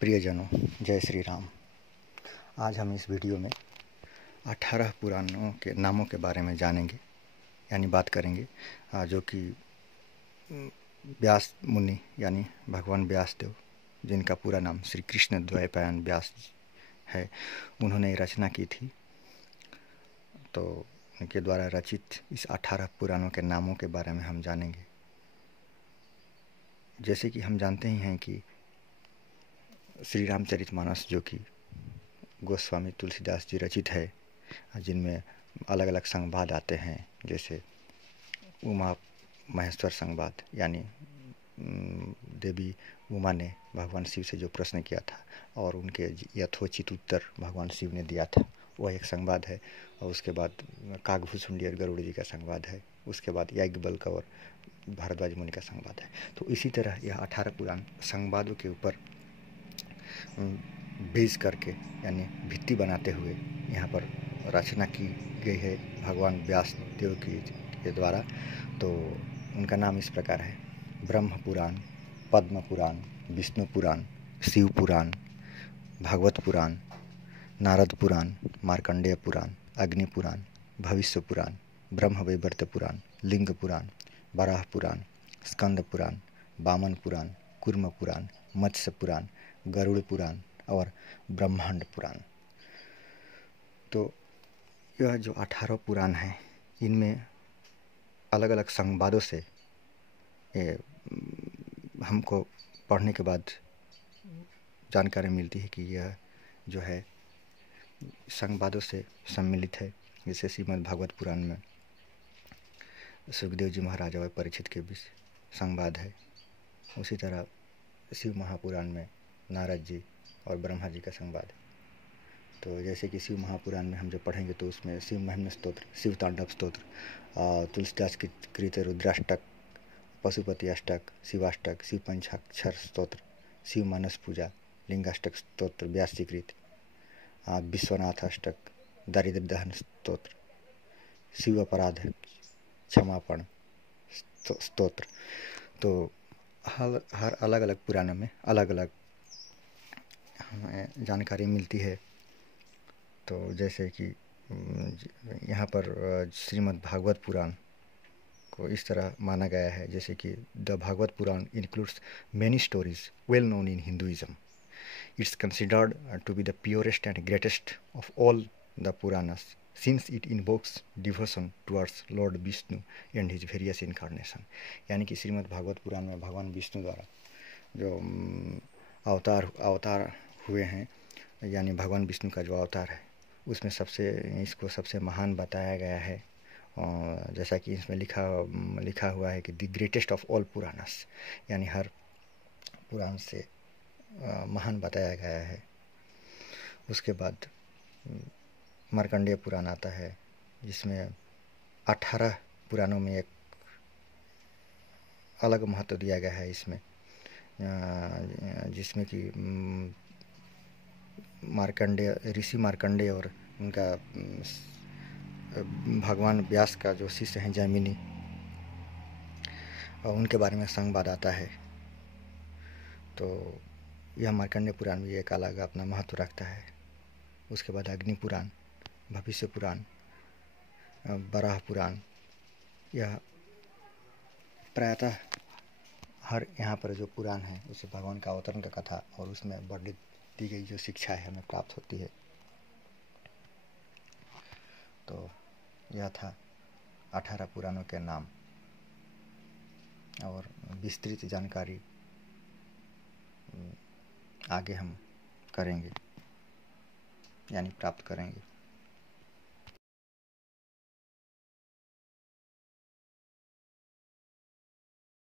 प्रियजनों, जय श्री राम। आज हम इस वीडियो में 18 पुराणों के नामों के बारे में जानेंगे, यानी बात करेंगे, जो कि व्यास मुनि यानी भगवान व्यासदेव, जिनका पूरा नाम श्री कृष्ण द्वैपायन व्यास है, उन्होंने रचना की थी। तो उनके द्वारा रचित इस 18 पुराणों के नामों के बारे में हम जानेंगे। जैसे कि हम जानते ही हैं कि श्री रामचरितमानस, जो कि गोस्वामी तुलसीदास जी रचित है, जिनमें अलग अलग संवाद आते हैं, जैसे उमा महेश्वर संवाद, यानी देवी उमा ने भगवान शिव से जो प्रश्न किया था और उनके यथोचित उत्तर भगवान शिव ने दिया था, वह एक संवाद है। और उसके बाद काकभूषुंडी और गरुड़ जी का संवाद है। उसके बाद याज्ञवल्क्य और भारद्वाज मुनि का संवाद है। तो इसी तरह यह 18 पुराण संवादों के ऊपर बेस करके, यानी भित्ति बनाते हुए यहाँ पर रचना की गई है भगवान व्यास देव के द्वारा। तो उनका नाम इस प्रकार है: ब्रह्म पुराण, पद्म पुराण, विष्णु पुराण, शिव पुराण, भागवत पुराण, नारद पुराण, मार्कंडेय पुराण, अग्नि पुराण, भविष्य पुराण, ब्रह्म वैवर्त पुराण, लिंग पुराण, वराह पुराण, स्कंद पुराण, वामन पुराण, कूर्म पुराण, मत्स्य पुराण, गरुड़ पुराण और ब्रह्मांड पुराण। तो यह जो 18 पुराण हैं, इनमें अलग अलग संवादों से हमको पढ़ने के बाद जानकारी मिलती है कि यह जो है संवादों से सम्मिलित है। जैसे श्रीमद् भागवत पुराण में सुखदेव जी महाराज और परीक्षित के बीच संवाद है। उसी तरह शिव महापुराण में नारद जी और ब्रह्मा जी का संवाद है। तो जैसे कि शिव महापुराण में हम जो पढ़ेंगे तो उसमें शिव महिम्न स्तोत्र, शिव तांडव स्तोत्र, तुलसीदास कृत रुद्राष्टक, पशुपति अष्टक, शिवाष्टक, शिव पंचाक्षर स्तोत्र, शिव मानस पूजा, लिंगाष्टक स्तोत्र व्यास जी कृत, विश्वनाथ अष्टक, दारिद्र्य दहन स्तोत्र, शिव अपराध क्षमापण स्तोत्र। तो हर अलग अलग पुराणों में अलग अलग हमें जानकारी मिलती है। तो जैसे कि यहाँ पर श्रीमद् भागवत पुराण को इस तरह माना गया है, जैसे कि the Bhagavata Purana includes many stories well known in Hinduism. It's considered to be the purest and greatest of all the Puranas, since it invokes devotion towards Lord Vishnu and his various incarnations. यानी कि श्रीमद् भागवत पुराण में भगवान विष्णु द्वारा जो अवतार हुए हैं, यानी भगवान विष्णु का जो अवतार है, उसमें इसको सबसे महान बताया गया है। जैसा कि इसमें लिखा हुआ है कि the greatest of all Puranas, यानी हर पुराण से महान बताया गया है। उसके बाद मार्कंडेय पुराण आता है, जिसमें 18 पुराणों में एक अलग महत्व दिया गया है इसमें, जिसमें कि ऋषि मार्कंडेय और उनका भगवान व्यास का जो शिष्य हैं जैमिनी, और उनके बारे में संवाद आता है। तो यह मार्कंडेय पुराण भी एक अलग अपना महत्व रखता है। उसके बाद अग्नि पुराण, भविष्य पुराण, वराह पुराण, यह प्रायतः हर यहाँ पर जो पुराण है उसे भगवान का अवतरण का कथा और उसमें वर्णित दी गई जो शिक्षा है हमें प्राप्त होती है। तो यह था 18 पुराणों के नाम, और विस्तृत जानकारी आगे हम करेंगे, यानी प्राप्त करेंगे।